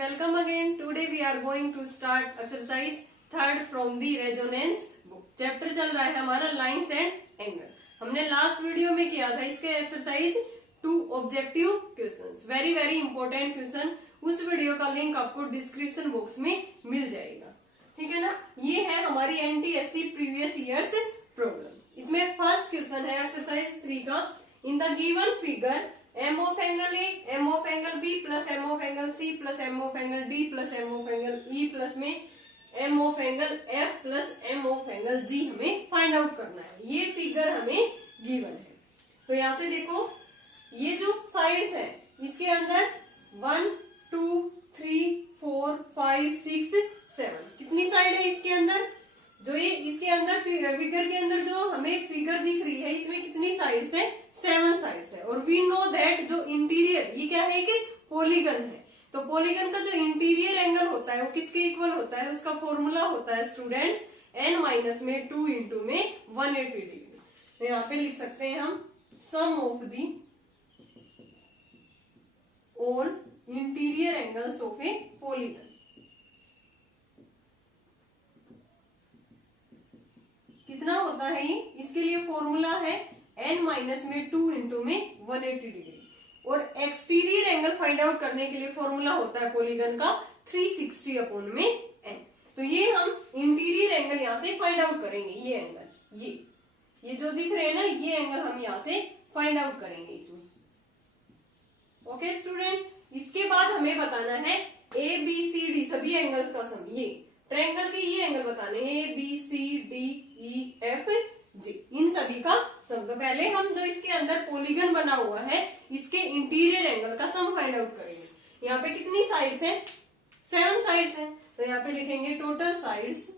welcome again. Today we are going to start exercise third from the resonance book. Chapter चल रहा है हमारा lines and angle. हमने last video में किया था इसके exercise 2 objective questions. Very very important question. उस वीडियो का लिंक आपको डिस्क्रिप्शन बॉक्स में मिल जाएगा. ठीक है ना. ये है हमारी एनटीएससी प्रीवियस ईयर्स प्रॉब्लम. इसमें फर्स्ट क्वेश्चन है एक्सरसाइज 3 का. इन the given figure m of angle A, m of angle B plus m of angle C plus m of angle D plus m of angle E plus में m of angle F plus m of angle G हमें find out करना है. ये figure हमें given है. तो यहाँ से देखो ये जो साइड्स है इसके अंदर 1 2 3 4 5 6 7 कितनी साइड है इसके अंदर. जो ये इसके अंदर फिगर के अंदर जो हमें फिगर दिख रही है इसमें कितनी साइड्स है 7 साइड्स है. और वी नो दैट जो इंटीरियर ये क्या है कि पॉलीगन है. तो पॉलीगन का जो इंटीरियर एंगल होता है वो किसके इक्वल होता है. उसका फॉर्मूला होता है स्टूडेंट्स n माइनस में 2 इंटू में 180 डिग्री. तो यहाँ पे लिख सकते हैं हम sum of the all interior angles of a polygon. कितना होता है ये. इसके लिए फॉर्मूला है n माइनस में 2 इंटू में 180 डिग्री. और एक्सटीरियर एंगल फाइंड आउट करने के लिए फॉर्मूला होता है पॉलीगन का 360 अपॉन में n. तो ये हम इंटीरियर एंगल यहां से फाइंड आउट करेंगे. ये एंगल ये जो दिख रहे हैं ना ये एंगल हम यहां से फाइंड आउट करेंगे इसमें. Okay student. इसके बाद हमें बताना है ए बी सी डी सभी एंगल्स का सम. ये ट्रायंगल के ये एंगल बताने हैं A B C D E F G इन सभी का सम. तो पहले हम जो इसके अंदर पॉलीगन बना हुआ है इसके इंटीरियर एंगल का सम फाइंड आउट करेंगे. यहाँ पे कितनी साइड्स है 7 साइड्स है. तो यहाँ पे लिखेंगे टोटल साइड्स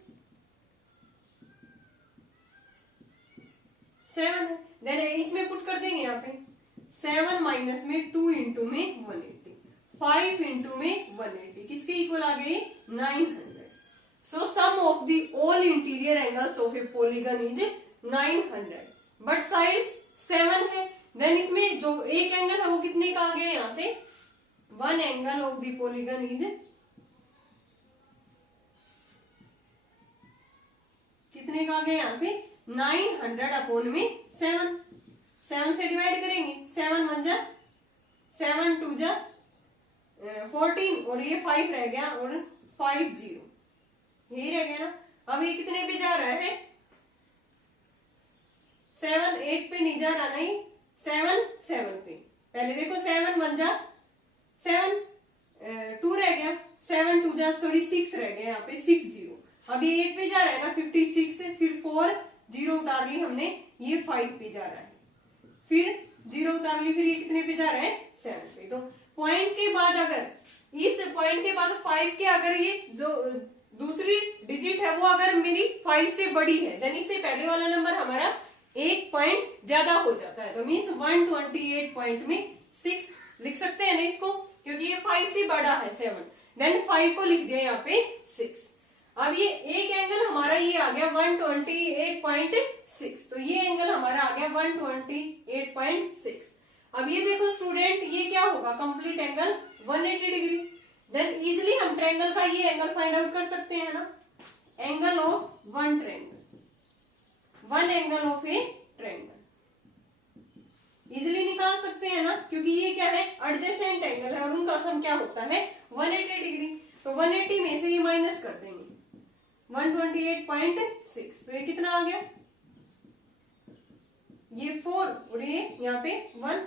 7 है. देन इसमें पुट कर देंगे यहाँ पे 7 माइनस में 2 इंटू में 180 5 इंटू में 180 किसके इक्वल आ गए 900. So sum of the all interior angles of a polygon is 900. But sides 7 है. Then इसमें जो एक एंगल है वो कितने का आ गया यहाँ से 1 angle of the polygon is कितने का आ गया यहाँ से 900 अपॉन में 7 से डिवाइड करेंगे. 7 1 जा 7 2 जा 14 और ये 5 रह गया और 5 0 यही रह गया ना. अब ये कितने पे जा रहा है 7 8 पे नहीं जा रहा. नहीं 7 7 पे. पहले देखो 7 1 जा 7 2 रह गया 7 2 जा 6 रह गया यहाँ पे 6 0. अब ये 8 पे जा रहा है ना 56 फिर 4 0 उतार ली हमने ये 5 पे जा रहा है फिर 0 उतार ली फिर ये कितने पे जा रहा है 7 पे. तो पॉइंट के बाद अगर इस पॉइंट के बाद 5 के अगर ये जो दूसरी डिजिट है वो अगर मेरी 5 से बड़ी है देन इससे पहले वाला नंबर हमारा 1 पॉइंट ज्यादा हो जाता है. तो मीन्स 128 पॉइंट में 6 लिख सकते हैं ना इसको क्योंकि ये 5 से बड़ा है 7. देन 5 को लिख दिया यहाँ पे 6. अब ये एक एंगल हमारा ये आ गया 128.6. तो ये एंगल हमारा आ गया 128.6. अब ये देखो स्टूडेंट ये क्या होगा complete angle 180 degree. Then easily हम ट्रायंगल का ये एंगल फाइंड आउट कर सकते हैं ना. Angle of one triangle 1 angle of a triangle easily निकाल सकते हैं ना क्योंकि ये क्या है एडजेसेंट एंगल है और उनका सम क्या होता है 180 डिग्री. तो 180 में से ये माइनस कर देंगे 128.6. तो ये कितना आ गया ये 4 और ये यहाँ पे 1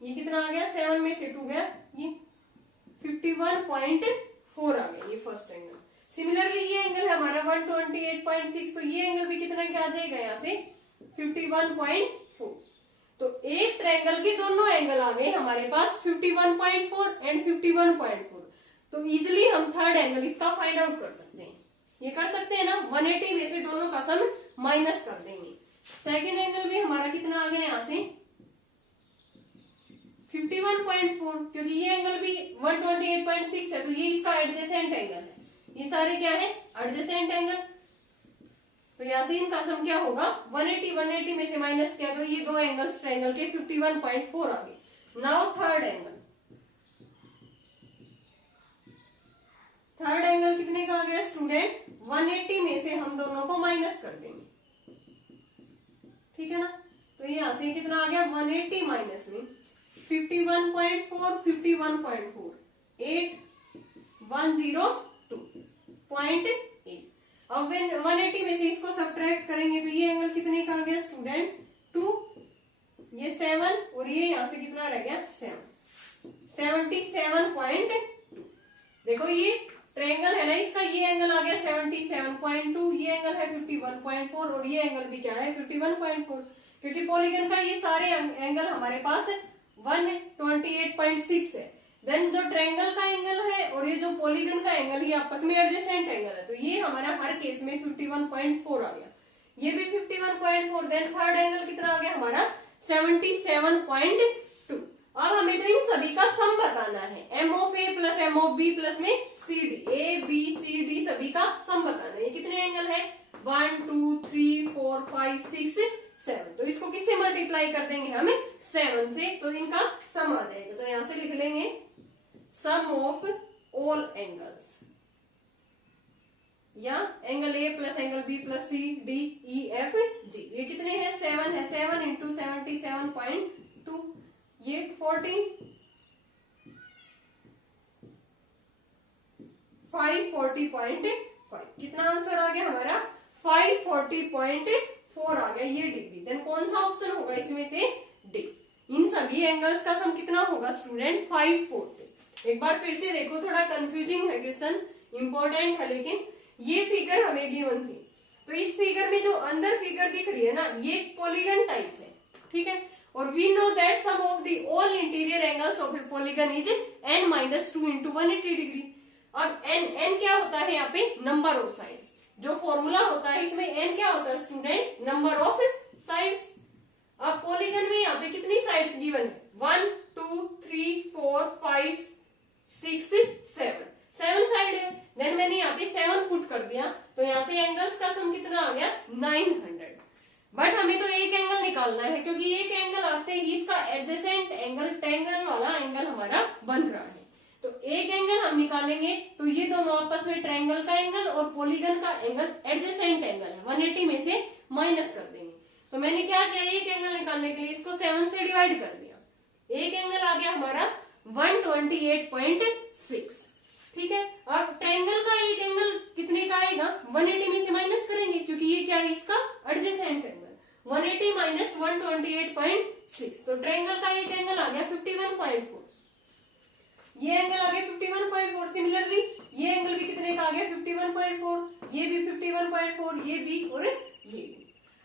ये कितना आ गया 7 में से 2 गया ये 51.4 आ गया ये फर्स्ट एंगल. सिमिलरली ये एंगल है हमारा 128.6. तो ये एंगल भी कितना क्या आ जाएगा यहाँ से 51.4. तो एक ट्रायंगल के दोनों एंगल आ गए हमारे पास 51.4 एंड 51.4. तो इजिली हम थर्ड एंगल इसका फाइंड आउट कर सकते हैं. ये कर सकते हैं ना 180 में से दोनों का सम माइनस कर देंगे. सेकेंड एंगल भी हमारा कितना आ गया यहाँ से 51.4 क्योंकि ये एंगल भी 128.6 है. तो ये इसका एडजेसेंट एंगल है. ये सारे क्या है एडजेसेंट एंगल. तो यहाँ से इनका सम क्या होगा 180 में से माइनस किया तो ये दो एंगल्स ट्रायंगल के 51.4 आ गए. Now third angle third angle कितने का आ गया स्टूडेंट, 180 में से हम दोनों को माइनस कर देंगे, ठीक है ना। तो ये यहां से कितना आ गया 180 माइनस में 51.4, 51.4 8102.8। अब 180 में से इसको सब्ट्रैक्ट करेंगे तो ये एंगल कितने का आ गया स्टूडेंट 2, ये 7 और ये यहां से कितना रह गया 7, 77.2। देखो ये ट्रायंगल है ना इसका, ये एंगल आ गया 77.2, ये एंगल है 51.4 और ये एंगल भी क्या है 51.4, क्योंकि पॉलीगन का ये सारे एंगल हमारे पास 128.6 है। देन जो ट्रायंगल का एंगल है और ये जो पॉलीगन का एंगल ये आपस में एडजेसेंट एंगल है, तो ये हमारा हर केस में 51.4 आ गया, ये भी 51.4। देन थर्ड एंगल कितना आ गया हमारा 77.2। अब हमें तो इन सभी का सम बताना है, M of A plus M of B plus में C D, A B C D सभी का सम बताना है। ये कितने एंगल है 1 2 3 4 5 6 7, तो इसको किससे मल्टीप्लाई कर देंगे हम 7 से, तो इनका सम आ जाएगा। तो यहां से लिख लेंगे सम ऑफ ऑल एंगल्स, या angle A plus angle B plus C D E F G. ये कितने हैं 7 है, 7 इंटू 77.2, ये 14 540.5। कितना आंसर आ गया हमारा 540.4 आ गया ये डिग्री। देन कौन सा ऑप्शन होगा इसमें से डी। इन सभी एंगल्स का सम कितना होगा स्टूडेंट 540। एक बार फिर से देखो, थोड़ा कंफ्यूजिंग है क्वेश्चन, इंपॉर्टेंट है, लेकिन ये फिगर हमें गिवन थी, तो इस फिगर में जो अंदर फिगर दिख रही है ना ये एक पॉलीगन टाइप है, ठीक है। और we know that sum of the all interior angles of a polygon is n-2 into 180 degree. अब n क्या होता है यहाँ पे नंबर ऑफ साइड्स, जो फॉर्मूला होता है इसमें n क्या होता है स्टूडेंट नंबर ऑफ साइड्स। अब पॉलीगन में यहाँ पे कितनी साइड्स गिवन है 1 2 3 4 5 6 7, 7 साइड है। देन मैंने यहाँ पे 7 पुट कर दिया, तो यहाँ से एंगल्स का सम कितना आ गया 900। बट हमें तो एक एंगल निकालना है, क्योंकि एक एंगल आते ही इसका एडजेसेंट एंगल ट्रायंगल वाला एंगल हमारा बन रहा है। तो एक एंगल हम निकालेंगे, तो ये दोनों आपस में ट्रायंगल का एंगल और पॉलीगन का एंगल एडजेसेंट एंगल है, 180 में से माइनस कर देंगे। तो मैंने क्या किया, एक एंगल निकालने के लिए इसको 7 से डिवाइड कर दिया, एक एंगल आ गया हमारा 128.6, ठीक है। अब ट्रायंगल का एक एंगल कितने का आएगा 180 में से माइनस करेंगे, क्योंकि ये क्या है इसका एडजेसेंट एंगल 180 माइनस 128.6, तो ट्रायंगल का एक एंगल आ गया 51.4, ये एंगल आ गया 51.4। सिमिलरली ये एंगल भी कितने का आ गया 51.4, ये भी 51.4, ये भी और ये भी।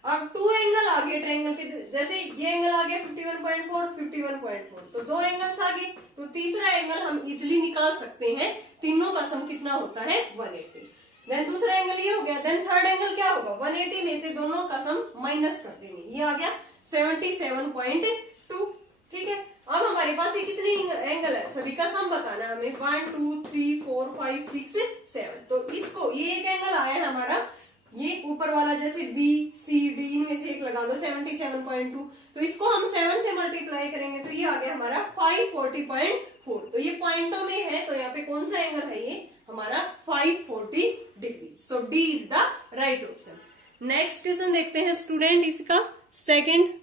अब टू एंगल आ गए ट्रायंगल के, जैसे ये एंगल आ गया 51.4 51.4, तो दो एंगल्स आ गए, तो तीसरा एंगल हम इजिली निकाल सकते हैं, तीनों का सम कितना होता है 180। देन दूसरा एंगल ये हो गया, देन थर्ड एंगल क्या होगा 180 में से दोनों का सम माइनस कर देंगे, ये आ गया 77.2, ठीक है। अब हमारे पास ये कितने एंगल है सभी का सम बताना है हमें 1 2 3 4 5 6 7, तो इसको ये एक एंगल आया है हमारा, ये ऊपर वाला जैसे बी सी डी इनमें से एक लगा लो 77.2, तो इसको हम 7 से मल्टीप्लाई करेंगे तो ये आ गया हमारा 540.4, तो ये पॉइंटों में है, तो यहाँ पे कौन सा एंगल है ये हमारा 540 degree. So D is the right option. Next question देखते हैं स्टूडेंट, इसका second.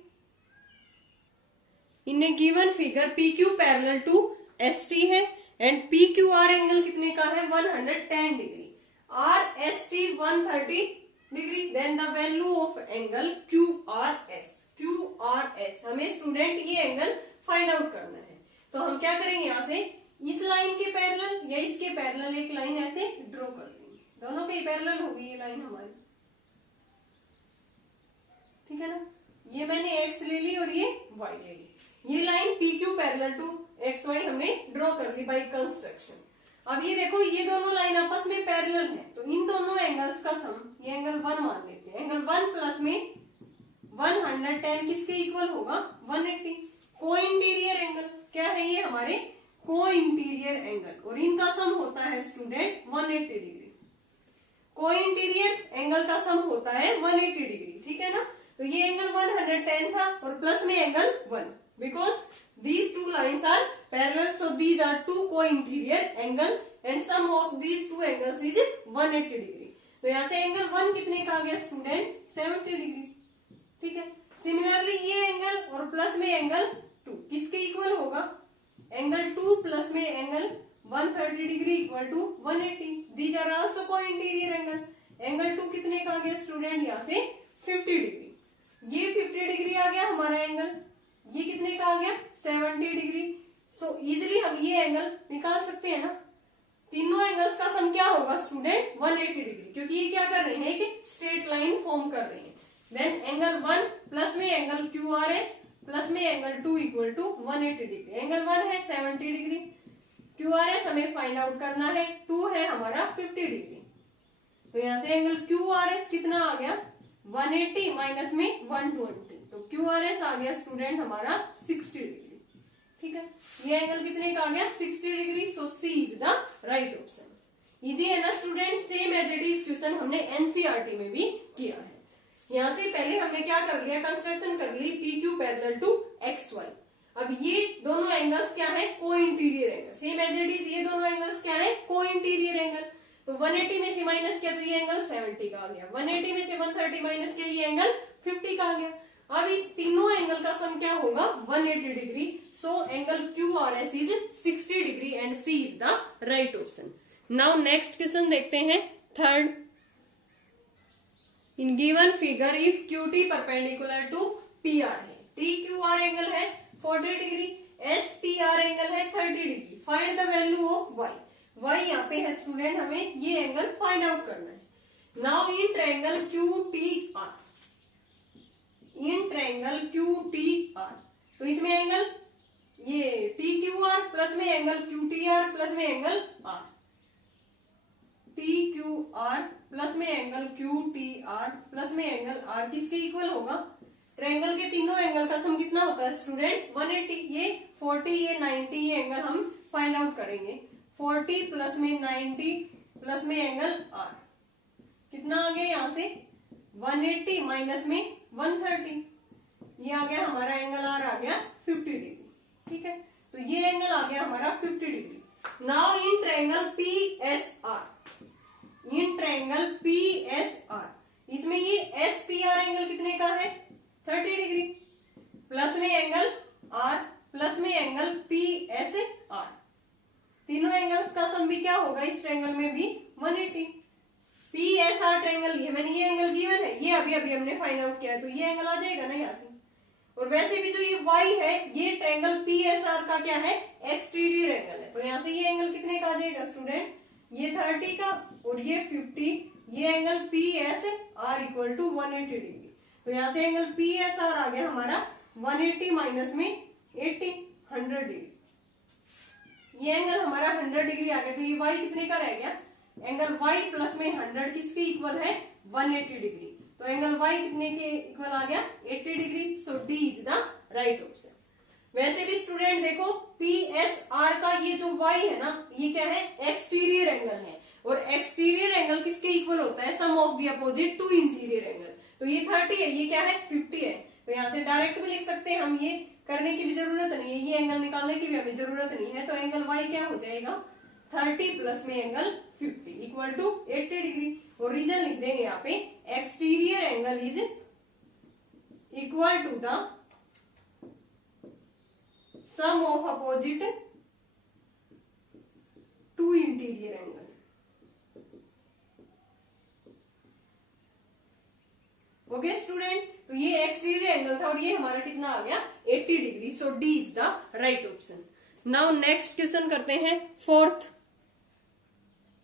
In a given figure P Q parallel to S T है and P Q R angle कितने का है 110 degree, R S T 130 degree, then the value of angle Q R S. Q R S हमें student ये angle find out करना है, तो हम क्या करेंगे यहाँ से इस लाइन के पैरेलल या इसके पैरेलल एक लाइन ऐसे ड्रॉ कर देंगे, दोनों के पैरेलल होगी ये लाइन हमारी, ठीक है ना। ये मैंने एक्स ले ली और ये वाई ले ली, ये line P Q parallel to X Y हमने ड्रॉ कर ली बाई कंस्ट्रक्शन। अब ये देखो ये दोनों लाइन आपस में पैरेलल है, तो इन दोनों एंगल्स का सम, ये एंगल 1 मान लेते हैं, एंगल 1 प्लस में 110 किसके इक्वल होगा 180। को इंटीरियर एंगल क्या है ये हमारे को इंटीरियर एंगल, और इनका सम होता है स्टूडेंट 180 डिग्री। को इंटीरियर एंगल का सम होता है 180 डिग्री, ठीक है ना। तो ये एंगल 110 था और प्लस में angle 1, because these two lines are parallel, so these are two co-interior angle and sum of these two angles is 180 degree. तो यहाँ से एंगल 1 कितने का आ गया स्टूडेंट 70 डिग्री। ठीक है, सिमिलरली ये एंगल और प्लस में एंगल 2 किसके इक्वल होगा, एंगल 2 प्लस में angle 130 degree equal to 180। These are also co interior angle. Angle 2 कितने का आ गया स्टूडेंट यहाँ से 50 डिग्री, ये 50 डिग्री आ गया हमारा एंगल, ये कितने का आ गया 70 डिग्री। सो इजिली हम ये एंगल निकाल सकते हैं ना। तीनों एंगल्स का सम क्या होगा स्टूडेंट 180 डिग्री, क्योंकि ये क्या कर रहे हैं कि स्ट्रेट लाइन फॉर्म कर रहे हैं। देन एंगल 1 प्लस में एंगल QRS प्लस में angle 2 equal to 180 degree. Angle 1 है 70 डिग्री, QRS हमें फाइंड आउट करना है, 2 है हमारा 50 डिग्री। तो यहाँ से एंगल QRS कितना आ गया 180 माइनस में 120, तो QRS आ गया स्टूडेंट हमारा 60 डिग्री। ठीक है, ये एंगल कितने का आ गया 60 degree. So C is the right option. Easy है ना student, same as it is question हमने एनसीईआरटी में भी किया है। यहाँ से पहले हमने क्या कर लिया, कंस्ट्रक्शन कर ली PQ पैरेलल टू XY। अब ये दोनों एंगल्स क्या है co interior angle, same as it is ये दोनों एंगल्स क्या है को इंटीरियर एंगल। तो 180 में से माइनस किया तो ये एंगल 70 का आ गया, 180 में से 130 माइनस किया ये एंगल 50 का आ गया। अब ये तीनों एंगल का सम क्या होगा 180 degree. So angle QRS is 60 degree and C is the right option. Now next question देखते हैं third. In given figure if QT perpendicular to PR है, TQR एंगल है 40 डिग्री, SPR एंगल है 30 degree, find the value of Y। Y यहाँ पे है student, हमें ये एंगल फाइंड आउट करना है। Now in triangle QTR, in triangle QTR, तो इसमें एंगल ये TQR प्लस में एंगल QTR प्लस में एंगल R, TQR प्लस में एंगल QTR प्लस में एंगल R किसके इक्वल होगा, ट्रायंगल के तीनों एंगल का सम कितना होता है स्टूडेंट 180। ये 40 ये 90 ये एंगल हम फाइंड आउट करेंगे। 40 प्लस में 90 प्लस में एंगल R कितना आ गया यहाँ से 180 माइनस में 130, ये आ गया हमारा एंगल R आ गया 50 डिग्री। ठीक है, तो ये एंगल आ गया हमारा 50 degree. Now in triangle PSR, in triangle PSR, इसमें ये SPR एंगल कितने का है 30 डिग्री, प्लस में एंगल R प्लस में एंगल PSR, तीनों एंगल का सम भी क्या होगा इस ट्रायंगल में भी 180। PSR ट्रायंगल ये मैंने ये एंगल गिवन है, ये अभी अभी हमने फाइंड आउट किया है, तो ये एंगल आ जाएगा ना यहाँ से। और वैसे भी जो ये Y है ये ट्रायंगल PSR का क्या है एक्सटीरियर एंगल है, तो यहाँ से ये एंगल कितने का आ जाएगा स्टूडेंट ये 30 का और ये 50, ये angle PSR equal to 180 degree. तो यहाँ से एंगल PSR आ गया हमारा 180 माइनस में 80 100 डिग्री, ये एंगल हमारा 100 डिग्री आ गया। तो ये Y कितने का रह गया, एंगल Y प्लस में 100 किसके इक्वल है 180 डिग्री। तो एंगल Y कितने के इक्वल आ गया 80 degree. So D is the right option. वैसे भी स्टूडेंट देखो PSR का ये जो Y है ना ये क्या है एक्सटीरियर एंगल है, और एक्सटीरियर एंगल किसके इक्वल होता है sum of the opposite to interior angle. तो ये 30 है, ये क्या है 50 है, तो यहाँ से डायरेक्ट भी लिख सकते हैं हम, ये करने की भी जरूरत नहीं है, ये एंगल निकालने की भी हमें जरूरत नहीं है। तो एंगल Y क्या हो जाएगा 30 प्लस में एंगल 50 इक्वल टू 80 डिग्री। और रीजन लिख देंगे यहाँ पे exterior angle is equal to the sum of opposite to interior angle. Okay student, तो ये एक्सटीरियर एंगल था और ये हमारा कितना आ गया 80 degree. So D is the right option. Now next question करते हैं fourth.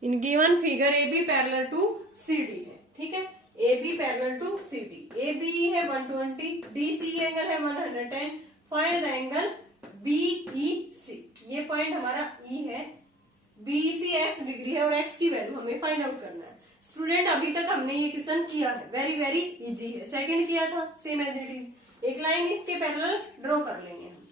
In given figure AB parallel to CD है, ठीक है, AB parallel to CD, ABE है 120, DCE एंगल है 110, फाइंड द एंगल BEC। ये पॉइंट हमारा E है, BEC x डिग्री है और x की वैल्यू हमें फाइंड आउट करना है। स्टूडेंट अभी तक हमने ये क्वेश्चन किया है, वेरी वेरी इजी है, सेकंड किया था सेम एज इट इज। एक लाइन इसके पैरेलल ड्रॉ कर लेंगे हम,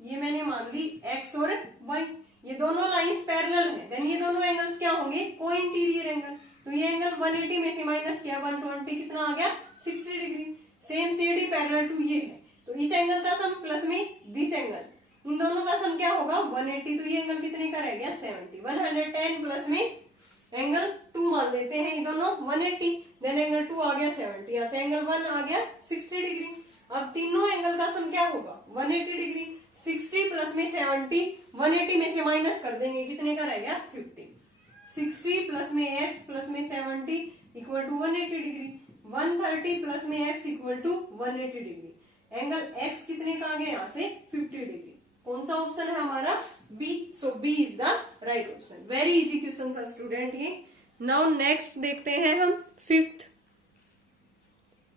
ये मैंने मान ली x और y, ये दोनों लाइंस पैरेलल हैं, देन ये दोनों एंगल्स क्या होंगे को इंटीरियर एंगल। तो ये एंगल 180 में से माइनस किया 120 कितना आ गया 60 degree. Same CD parallel to ये है, तो इस एंगल का सम प्लस में दिस एंगल इन दोनों का सम क्या होगा 180, तो ये एंगल कितने का रह गया 70। 110 प्लस में एंगल 2 मान लेते हैं, ये दोनों 180, देन एंगल 2 आ गया 70, यहाँ से एंगल 1 आ गया 60 डिग्री। अब तीनों एंगल का सम क्या होगा 180 डिग्री। 60 प्लस में 70, 180 में से माइनस कर देंगे, कितने का रह गया 50। 60 प्लस में x प्लस में 70 इक्वल टू 180 डिग्री। 130 प्लस में x equal to 180 degree. Angle x कितने का आ गया यहाँ से 50 डिग्री। कौन सा ऑप्शन है हमारा B। So B is the right option. Very easy question था स्टूडेंट ये। नाउ नेक्स्ट देखते हैं हम fifth.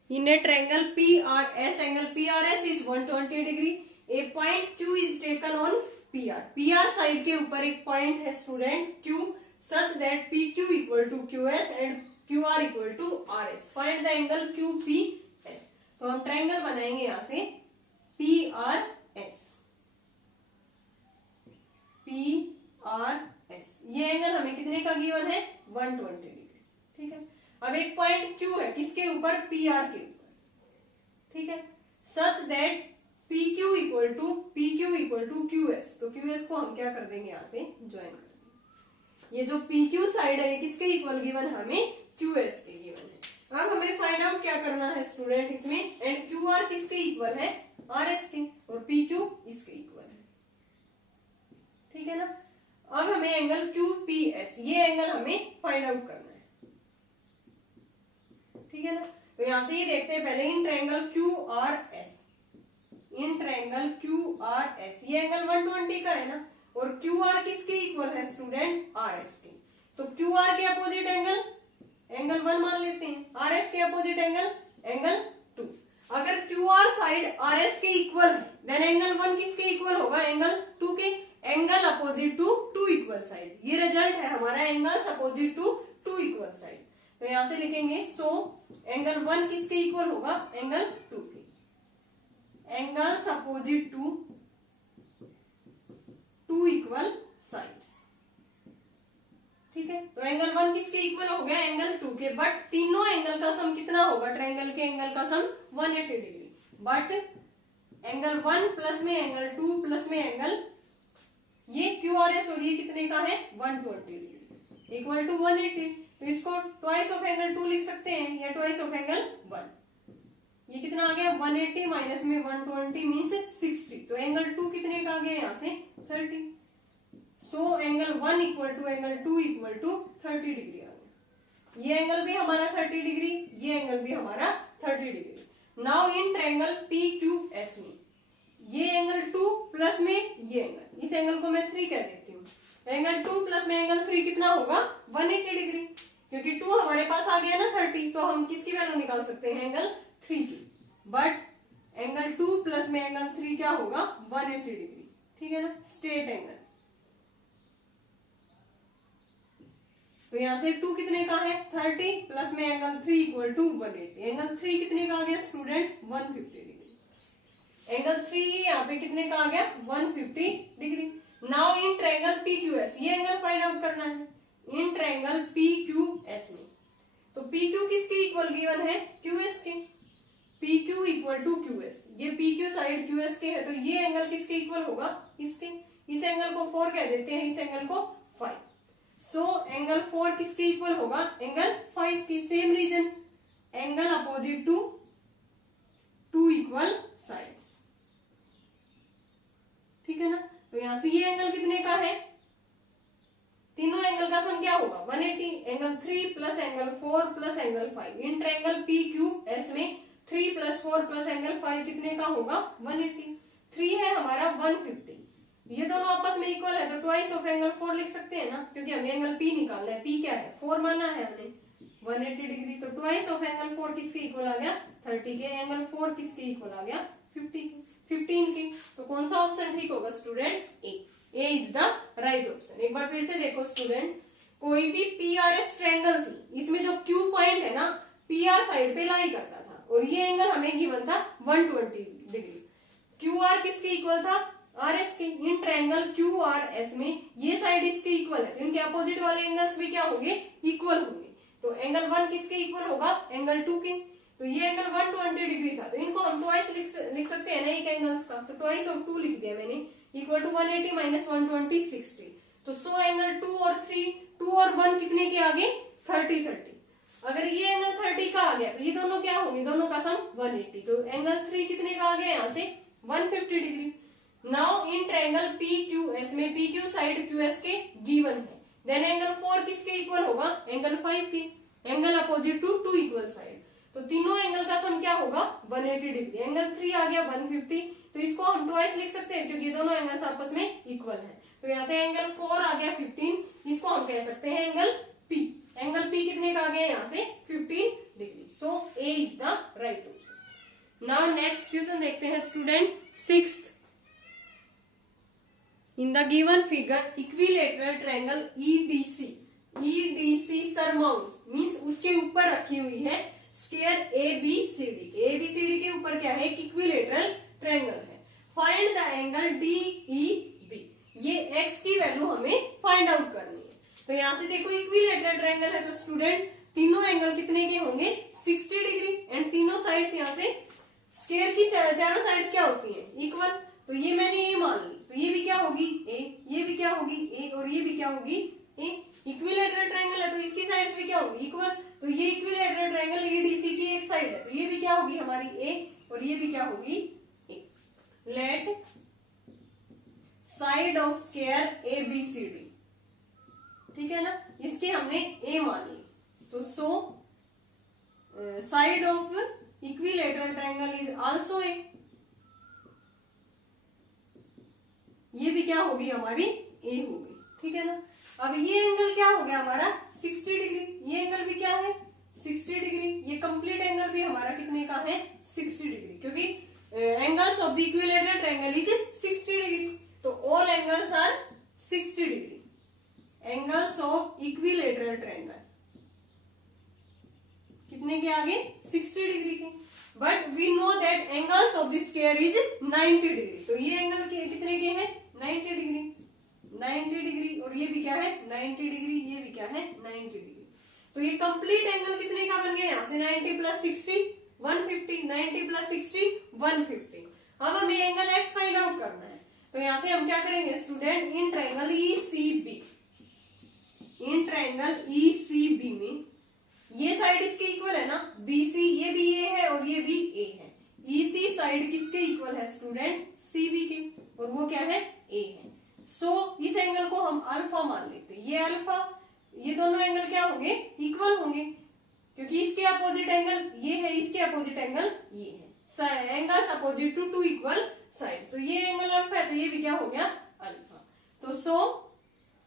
In A triangle PRS, angle PRS is 120 degree. A point Q is taken on PR। PR side के ऊपर एक point है student Q, such that PQ equal to QS and QR equal to RS. Find the angle QPS. तो हम triangle बनाएंगे यहां से PRS। PRS ये एंगल हमें कितने का गिवन है 120 डिग्री। ठीक है, अब एक पॉइंट Q है किसके ऊपर PR के ऊपर। ठीक है, such that PQ equal to QS। तो QS को हम क्या कर देंगे यहां से ज्वाइन कर देंगे। ये जो PQ साइड है ये किसके इक्वल गिवन है हमें QS के गिवन है। अब हमें फाइंड आउट क्या करना है स्टूडेंट इसमें, एंड QR किसके इक्वल है RS के, और PQ इसके इक्वल है। ठीक है ना। अब हमें एंगल QPS ये एंगल हमें फाइंड आउट करना है। ठीक है ना, तो यहां से ये देखते हैं पहले in triangle QRS। In triangle QRS ये एंगल 120 का है ना, और QR किसके इक्वल है स्टूडेंट RS के। तो QR के अपोजिट एंगल 1 मान लेते हैं, RS के अपोजिट एंगल 2। अगर QR साइड RS के इक्वल है देन एंगल 1 किसके इक्वल होगा एंगल 2 के। Angle opposite to 2 equal side, ये रिजल्ट है हमारा angle opposite to 2 equal side. तो यहां से लिखेंगे सो एंगल 1 किसके इक्वल होगा एंगल 2 के। Angles opposite to 2 equal sides. ठीक है, तो एंगल 1 किसके इक्वल हो गया एंगल 2 के, बट तीनों एंगल का सम कितना होगा ट्रायंगल के एंगल का सम 180 डिग्री। बट एंगल 1 प्लस में एंगल 2 प्लस में एंगल ये QRS और ये कितने का है 120 डिग्री इक्वल टू 180। तो इसको ट्वाइस ऑफ एंगल 2 लिख सकते हैं या ट्वाइस ऑफ एंगल 1। ये कितना आ गया 180 माइनस में 120 मीन्स 60। तो एंगल 2 कितने का आ गया यहाँ से 30। So angle 1 equal to angle 2 equal to 30 degree आ गया। ये एंगल भी हमारा 30 डिग्री, ये एंगल भी हमारा 30 degree. Now in triangle PQS में ये एंगल 2 प्लस में ये एंगल, इस एंगल को मैं 3 कह देती हूँ। एंगल 2 प्लस में एंगल 3 कितना होगा 180 डिग्री, क्योंकि 2 हमारे पास आ गया ना 30, तो हम किसकी वैल्यू निकाल सकते हैं एंगल 3 की। बट एंगल 2 प्लस में एंगल 3 क्या होगा 180 डिग्री। ठीक है ना, स्ट्रेट एंगल। तो यहां से 2 कितने का है 30 प्लस में एंगल 3 इक्वल टू 180। एंगल 3 कितने का आ गया स्टूडेंट 150 डिग्री। एंगल 3 यहाँ पे कितने का आ गया 150 degree. Now in triangle PQS ये एंगल फाइंड आउट करना है इन ट्रायंगल PQS में। तो PQ किसके इक्वल गिवन है QS के। PQ इक्वल टू QS, ये PQ साइड QS के है, तो ये एंगल किसके इक्वल होगा इसके। इस एंगल को 4 कह देते हैं, इस एंगल को 5। सो एंगल 4 किसके इक्वल होगा एंगल 5 की। Same reason angle opposite to 2 equal sides. ठीक है ना, तो यहां से ये एंगल कितने का है, तीनों एंगल का सम क्या होगा 180। Angle 3 plus angle 4 plus angle 5। इन ट्रायंगल PQS में 3 प्लस 4 प्लस एंगल 5 कितने का होगा 180। 3 है हमारा 150, ये दोनों आपस में इक्वल है, तो ट्वाइस ऑफ एंगल 4 लिख सकते हैं ना, क्योंकि हमें एंगल P निकालना है। P क्या है 4 माना है हमने 180 डिग्री। तो ट्वाइस ऑफ एंगल 4 किसके इक्वल आ गया 30 के। एंगल 4 किसके इक्वल आ गया 15 के। तो कौन सा ऑप्शन ठीक होगा student A is the right option. एक बार फिर से देखो स्टूडेंट, कोई भी PRS ट्रायंगल थी, इसमें जो Q पॉइंट है ना PR साइड पे लाई करता था, और ये एंगल हमें गिवन था 120 डिग्री। QR किसके इक्वल था RS के। इन ट्रायंगल QRS में ये साइड इसके इक्वल है, तो इनके अपोजिट वाले एंगल्स भी क्या होंगे इक्वल होंगे। तो एंगल 1 किसके इक्वल होगा एंगल 2 के। तो ये एंगल 120 डिग्री था, तो इनको हम ट्वाइस लिख सकते हैं ना एक एंगल्स का, तो ट्वाइस ऑफ 2 लिख दिया मैंने। Equal to 180 minus 120 60। तो सो एंगल 2 और 3, 2 और 1 कितने के आगे 30 30। अगर ये एंगल 30 का आ गया तो ये दोनों क्या होंगे, दोनों का सम 180। तो एंगल 3 कितने का आ गया यहाँ से 150 degree. Now in triangle PQS में PQ साइड QS के गिवन है, देन एंगल 4 किसके इक्वल होगा, एंगल 5 के, angle opposite to 2 equal side. तो तीनों एंगल का सम क्या होगा 180 डिग्री। एंगल 3 आ गया 150, तो इसको हम ट्वाइस लिख सकते हैं क्योंकि दोनों एंगल्स आपस में इक्वल है। तो यहाँ से एंगल 4 आ गया 15, इसको हम कह सकते हैं एंगल P। एंगल P कितने का आ गया यहाँ से 15 degree. So A is the right answer. Now next question देखते हैं student, 6th। In the given figure, equilateral triangle EDC surmounts means उसके ऊपर रखी हुई है स्क्वायर ABCD के। ABCD के ऊपर क्या है, इक्विलेटरल ट्रायंगल है। Find the angle DEB। ये x की वैल्यू हमें फाइंड आउट करनी है। तो यहाँ से देखो इक्विलेटरल ट्रायंगल है तो स्टूडेंट तीनों एंगल कितने के होंगे 60 डिग्री एंड तीनों साइड्स यहाँ से स्क्वायर की चारों साइड्स क्या होती हैं इक्वल। तो ये मैंने ए मान ली, तो ये भी क्या होगी ए, ये भी क्या होगी ए और ये भी क्या होगी ए। इक्विलेटरल ट्रायंगल है तो इसकी साइड्स भी क्या होगी इक्वल। तो ये इक्विलेटरल ट्रायंगल EDC की एक साइड है तो ये भी क्या होगी हमारी ए और ये भी क्या होगी A. Let side of square ABCD, ठीक है ना, इसके हमने ए मान ली। तो so side of equilateral triangle is also a, ये भी क्या होगी हमारी ए होगी, ठीक है ना। अब ये एंगल क्या हो गया हमारा 60 डिग्री, ये एंगल भी क्या है 60 डिग्री, ये कंप्लीट एंगल भी हमारा कितने का है 60 डिग्री, क्योंकि angles of the equilateral triangle is 60 degree. तो all angles are 60 degree, angles of equilateral triangle कितने के आगे 60 डिग्री के। But we know that angles of the square is 90 degree. तो ये एंगल कितने के हैं 90 डिग्री, 90 डिग्री और ये भी क्या है 90 डिग्री, ये भी क्या है 90 डिग्री। तो ये कंप्लीट एंगल कितने का बन गया यहाँ से 90 प्लस 60 150, 90 प्लस 60 150। अब हमें एंगल x फाइंड आउट करना है। तो यहाँ से हम क्या करेंगे student, in triangle ECB, in triangle ECB में ये साइड इसके इक्वल है ना BC, ये भी A है और ये भी A है। EC साइड किसके इक्वल है स्टूडेंट CB के और वो क्या है A है। सो इस एंगल को हम अल्फा मान लेते हैं। ये अल्फा, ये दोनों एंगल क्या होंगे इक्वल होंगे क्योंकि इसके अपोजिट एंगल ये है, इसके अपोजिट एंगल ये है। Angles opposite to 2 equal side. तो ये एंगल अल्फा है तो ये भी क्या हो गया अल्फा। तो so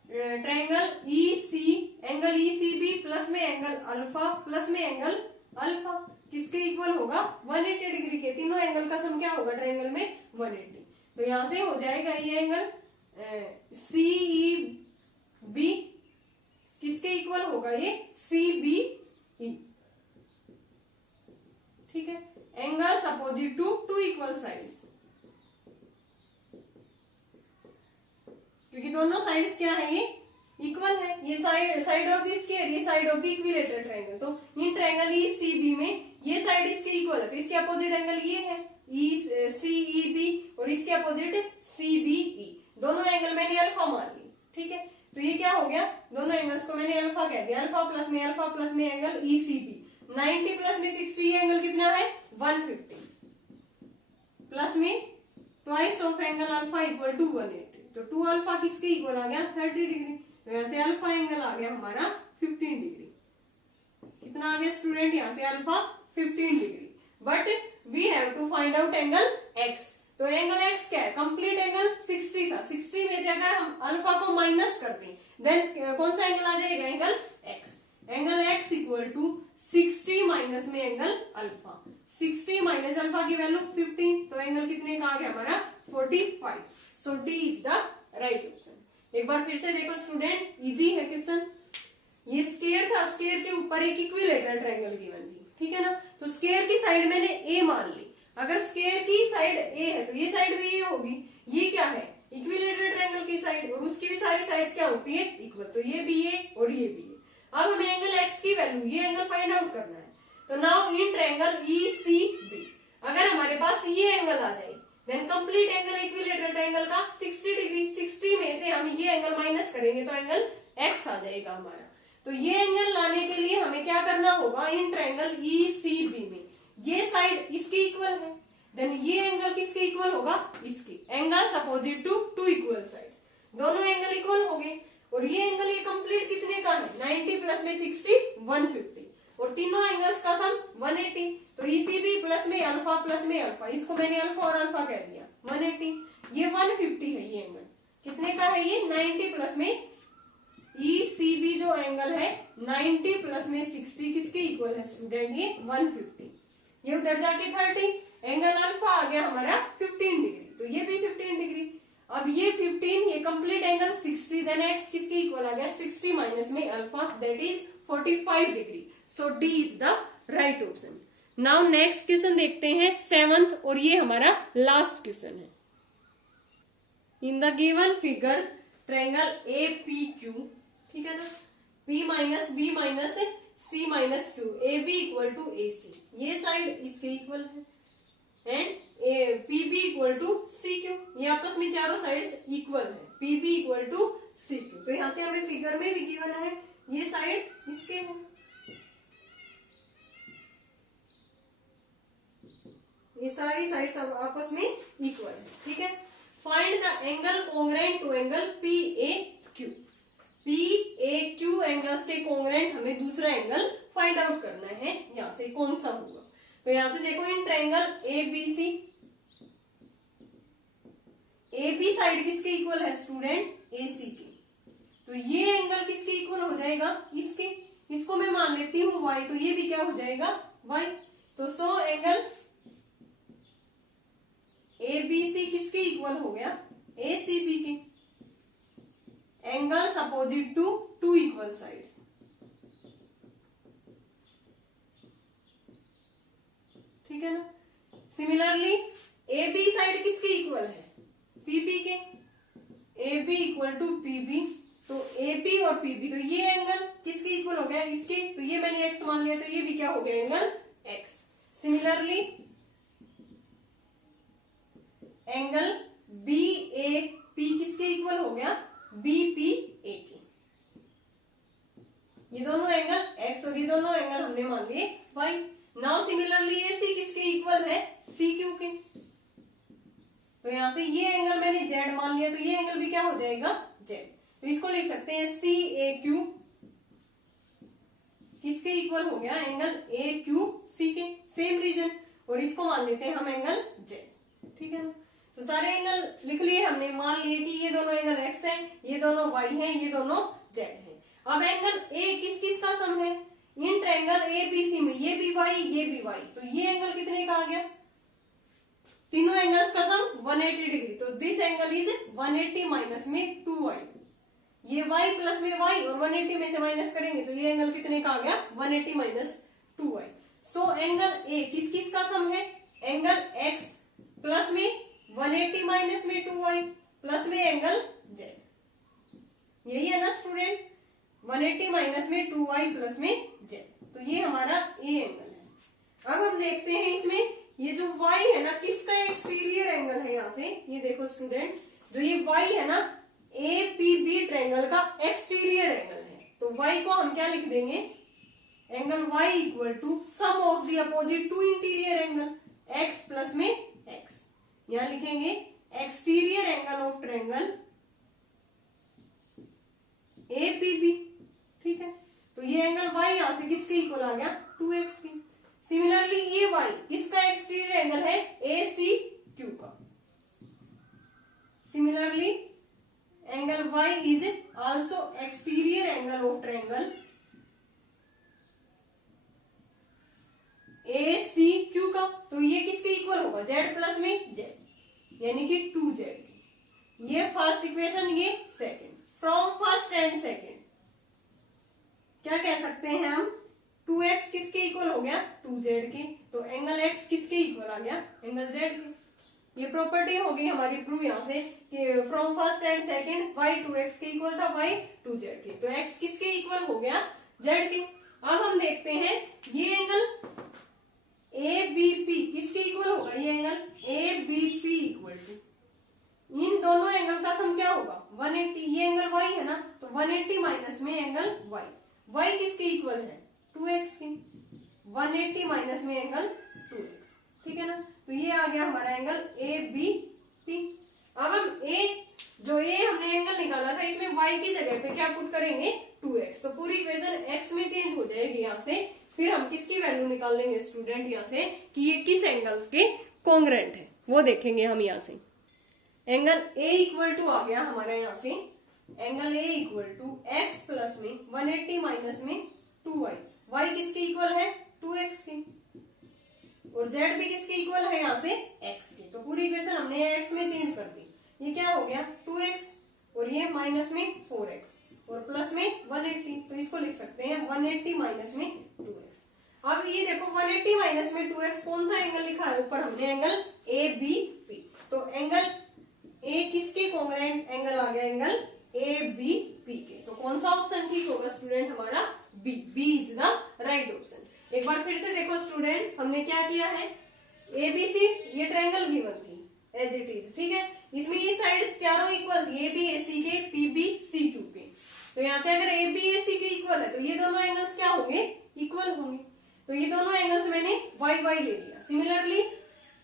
triangle EC, angle ECB plus में एंगल अल्फा प्लस में एंगल अल्फा किसके इक्वल होगा 180 डिग्री के। तीनों एंगल का सम क्या होगा ट्रायंगल में 180। तो यहां से हो जाएगा ये एंगल CEB किसके इक्वल होगा ये CBE, ठीक है। Angles opposite to 2 equal sides, क्योंकि दोनों साइड्स क्या है ये इक्वल है। ये साइड ऑफ द स्क्वायर, ये side of the equilateral triangle. तो इन ट्रायंगल ECB में ये साइड इसके इक्वल है तो इसके अपोजिट एंगल ये है CEB और इसके अपोजिट CBE। दोनों एंगल मैंने अल्फा मान ली, ठीक है। तो ये क्या हो गया, दोनों एंगल्स को मैंने अल्फा कह दिया। अल्फा प्लस में एंगल ECB, 90 प्लस में 60, ये एंगल कितना है 150 प्लस में twice of angle alpha equal to 180। तो 2 अल्फा किसके इक्वल आ गया 30 डिग्री। तो यहाँ से अल्फा एंगल आ गया हमारा 15 डिग्री। कितना आ गया स्टूडेंट यहाँ से alpha 15 degree. But we have to find out angle x। तो एंगल x क्या है, कंप्लीट एंगल 60 था, 60 में से अगर हम अल्फा को माइनस कर दें देन कौन सा एंगल आ जाएगा angle x। Angle x equal to 60 minus में एंगल अल्फा, 60 माइनस अल्फा की वैल्यू 15, तो एंगल कितने का आ गया हमारा 45। So D is the right option. एक बार फिर से देखो स्टूडेंट, इजी है क्वेश्चन। ये स्क्वायर था, स्क्वायर के ऊपर एक इक्विलेटरल ट्रायंगल गिवन थी, ठीक है ना। तो स्क्वायर की साइड मैंने ए मान ली। अगर स्क्वायर की साइड ए है तो ये साइड भी ए होगी। ये क्या है इक्विलेटरल ट्रायंगल की साइड और उसकी भी सारी साइड्स क्या होती है इक्वल। तो ये भी ए और ये भी ए। अब हमें एंगल एक्स की वैल्यू, ये एंगल फाइंड आउट करना है। तो नाउ इन ट्रायंगल ECB अगर हमारे पास ये एंगल आ जाए then complete angle equilateral triangle का 60 डिग्री, 60 में से हम ये एंगल माइनस करेंगे तो एंगल एक्स आ जाएगा हमारा। तो ये एंगल लाने के लिए हमें क्या करना होगा, इन ट्रायंगल ईसीबी में ये साइड इसके इक्वल है, देन ये एंगल किसके इक्वल होगा, इसके। Angles opposite to two equal side, दोनों एंगल इक्वल हो गए। और ये एंगल ये कंप्लीट कितने का है, 90 प्लस में 60 150, और तीनों एंगल्स का सम 180। तो ईसीबी प्लस में अल्फा प्लस में अल्फा, इसको मैंने अल्फा और अल्फा कह दिया 180, ये 150 है। ये एंगल कितने का है, ये 90 प्लस में ईसीबी जो एंगल है 90 प्लस में 60 किसके इक्वल है स्टूडेंट, ये 150। ये उधर जाके 30, एंगल अल्फा आ गया हमारा 15 डिग्री, तो ये भी 15 डिग्री। अब ये 15, ये कंप्लीट एंगल 60, देन एक्स किसके इक्वल आ गया, 60 माइनस में alpha, that is 45 degree. So D is the right option. Now next question देखते हैं 7th, और ये हमारा लास्ट क्वेश्चन है। In the given figure triangle A P Q, ठीक है ना, P minus B minus C minus Q, A B equal to A C, ये साइड इसके इक्वल है, and P B equal to C Q, ये आपस में चारों साइड्स इक्वल है, P B equal to C Q. तो यहां से हमें फिगर में भी गिवन है ये साइड इसके है, ये सारी साइड्स आपस में इक्वल है, ठीक है। Find the angle congruent to angle P A Q, P A Q angles के कोंग्रेंट हमें दूसरा एंगल फाइंड आउट करना है, यहां से कौन सा होगा। तो यहां से देखो in triangle A B C, A B side किसके इक्वल है स्टूडेंट, ए सी के, तो ये एंगल किसके इक्वल हो जाएगा, इसके। इसको मैं मान लेती हूँ y, तो ये भी क्या हो जाएगा y। तो सो एंगल ए बी सी किसके इक्वल हो गया, ए सी बी के। Angles opposite to two equal sides, ठीक है ना। सिमिलरली ए बी साइड किसके इक्वल है, पीबी के, A B equal to PB, तो ए बी और पीबी, तो ये एंगल किसके इक्वल हो गया, इसके। तो ये मैंने एक्स मान लिया, तो ये भी क्या हो गया angle X. Similarly angle B A P किसके इक्वल हो गया, बी पी ए के। ये दोनों एंगल एक्स और ये दोनों एंगल हमने मान लिए वाई। नाउ सिमिलरली ए सी किसके इक्वल है, सी क्यू के। तो यहां से ये एंगल मैंने जेड मान लिया, तो ये एंगल भी क्या हो जाएगा जेड। तो इसको लिख सकते हैं सी ए क्यू किसके इक्वल हो गया, एंगल ए क्यू सी के, सेम रीजन। और इसको मान लेते हैं हम एंगल जेड, ठीक है ना। तो सारे एंगल लिख लिए हमने, मान लिए कि ये दोनों एंगल एक्स है, ये दोनों वाई है, ये दोनों जेड है। अब एंगल ए किस किस का सम है, इन ट्रायंगल ए बी सी में ये भी वाई ये भी वाई, तो ये एंगल कितने का आ गया, तीनों एंगल्स का सम 180 डिग्री। तो दिस एंगल इज 180 माइनस में 2y, ये y प्लस में y और 180 में से माइनस करेंगे तो ये एंगल कितने का आ गया 180 माइनस 2y। सो एंगल ए किस किस का सम है, एंगल x प्लस में 180 माइनस में 2y प्लस में एंगल z, यही है ना स्टूडेंट, 180 माइनस में 2y प्लस में z। तो ये हमारा ए एंगल है। अब हम देखते हैं इसमें ये जो y है ना किसका एक्सटीरियर एंगल है, यहाँ से ये देखो स्टूडेंट, जो ये y है ना ए पी बी ट्रायंगल का एक्सटीरियर एंगल है। तो y को हम क्या लिख देंगे, angle y equal to sum of the opposite to interior angle x plus में x। यहां लिखेंगे exterior angle of triangle A P B, ठीक है। तो ये एंगल y यहां से किसके इक्वल आ गया 2x की। सिमिलरली ये y किसका एक्सटीरियर एंगल है, ए सी क्यू का। Similarly angle y is also exterior angle of triangle A C Q का। तो ये किसके इक्वल होगा, z प्लस में z, यानी कि 2z। ये फर्स्ट इक्वेशन, ये second. From first and second क्या कह सकते हैं हम, 2x किसके इक्वल हो गया 2z के, तो एंगल x किसके इक्वल आ गया, एंगल z के। ये प्रॉपर्टी होगी हमारी प्रूव यहाँ से कि from first and second y 2x के इक्वल था, y 2z के, तो x किसके इक्वल हो गया z के। अब हम देखते हैं ये एंगल ए बी पी किसके इक्वल होगा, ये angle A B P equal to इन दोनों एंगल का सम क्या होगा 180। ये एंगल y है ना, तो 180 माइनस में एंगल y किसके इक्वल है 2x की, 180 माइनस में एंगल 2x, ठीक है ना। तो ये आ गया हमारा एंगल ए बी पी। अब हम ए हमने एंगल निकाला था, इसमें y की जगह पे क्या पुट करेंगे 2x, तो पूरी इक्वेशन x में चेंज हो जाएगी यहाँ से। फिर हम किसकी वैल्यू निकाल लेंगे स्टूडेंट यहाँ से कि ये किस एंगल्स के कॉन्ग्रेंट है, वो देखेंगे हम यहाँ से। एंगल ए इक्वल टू आ गया हमारे यहाँ से, angle A equal to X plus में 180 माइनस में 2y, y किसके इक्वल है 2x के, और z भी किसके इक्वल है यहाँ से x के। तो पूरी इक्वेशन हमने x में चेंज कर दी, ये क्या हो गया 2x और ये माइनस में 4x और प्लस में 180, तो इसको लिख सकते हैं 180 माइनस में 2x। अब ये देखो 180 माइनस में 2x कौन सा एंगल लिखा है ऊपर हमने, एंगल ए बी पी। तो एंगल ए किसके कॉन्ग्रेंट एंगल आ गया, एंगल ए बी पी के। तो कौन सा ऑप्शन ठीक होगा स्टूडेंट हमारा B, B is the right option. एक बार फिर से देखो स्टूडेंट, हमने क्या किया है एबीसी, ये ट्रायंगल गिवन थी एज इट इज, ठीक है। इसमें ये साइड चारों इक्वल थी, ए बी ए सी के, पी बी सी क्यू के। तो यहाँ से अगर ए बी ए सी के इक्वल है तो ये दोनों एंगल्स क्या होंगे इक्वल होंगे। तो ये दोनों एंगल्स मैंने वाई वाई ले लिया। सिमिलरली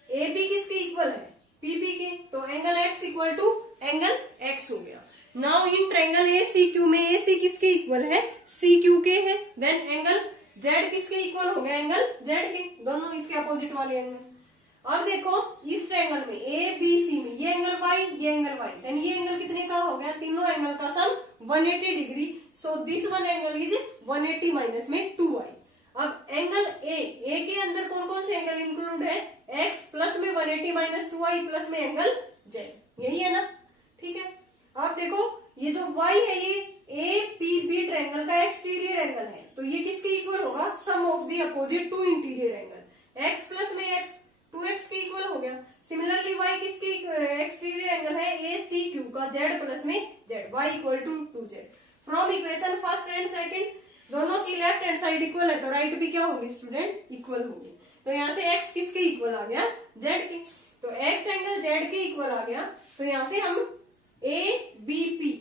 ए बी किसके इक्वल है पीबी के, तो angle X equal to angle X हो गया। Now in triangle A C Q में ए सी किसके इक्वल है सी क्यू के है, देन एंगल जेड किसके इक्वल हो गया एंगल जेड के, दोनों इसके अपोजिट वाले एंगल। अब देखो इस ट्रायंगल में ए बी सी में ये एंगल वाई ये एंगल वाई, देन ये एंगल कितने का हो गया, तीनों एंगल का सम 180 degree. So this one angle is 180 minus में 2y। अब एंगल ए के अंदर कौन कौन से एंगल इंक्लूड है, x प्लस में 180 माइनस 2y प्लस में एंगल z, यही है ना, ठीक है। अब देखो ये जो y है ये ए पी बी ट्रायंगल का एक्सटीरियर एंगल है, तो ये किसके इक्वल होगा, sum of the opposite to interior angle, x plus में x 2x के इक्वल हो गया। सिमिलरली y किसके एक्सटीरियर एंगल है ए सी क्यू का, z प्लस में z, y equal to 2z। From equation first and second दोनों की लेफ्ट हैंड साइड इक्वल है तो राइट भी क्या होगी स्टूडेंट इक्वल होगी। तो यहाँ से x किसके इक्वल आ गया z के, तो x एंगल z के इक्वल आ गया। तो यहाँ से हम a b p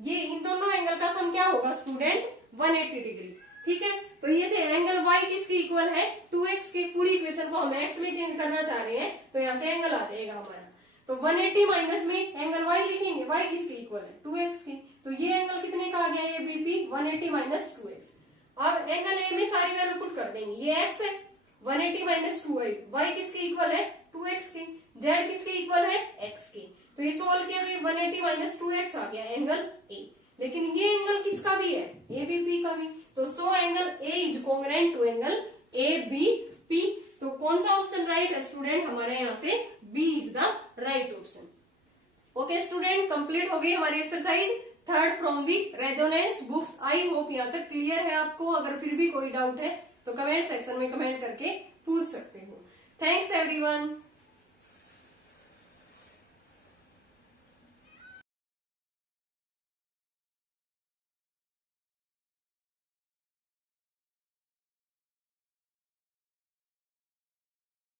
ये इन दोनों एंगल का सम क्या होगा स्टूडेंट 180 डिग्री, ठीक है। तो ये से एंगल y किसके इक्वल है 2x के, पूरी इक्वेशन को हम x में चेंज करना चाह रहे हैं तो यहाँ से एंगल आ जाएगा हमारा। तो 180 माइनस में एंगल y लिखेंगे, y किसके इक्वल है 2x के, तो ये एंगल कितने का आ गया ये बीपी 180 माइनस 2x। अब एंगल ए में सारी वैल्यू पुट कर देंगे, ये x है 180 माइनस 2y, y किसके इक्वल है 2x के, z किसके इक्वल है x के। तो ये सोल्व किया तो ये 180 माइनस 2x आ गया एंगल ए। लेकिन ये एंगल किसका भी है ए बी पी का भी, तो so angle A is congruent to angle A B P. तो कौन सा ऑप्शन राइट है स्टूडेंट हमारे यहाँ से B is the right option. Okay student, complete हो गई हमारी exercise third from the resonance books. I hope यहाँ तक क्लियर है आपको। अगर फिर भी कोई डाउट है तो कमेंट सेक्शन में कमेंट करके पूछ सकते हो। Thanks everyone.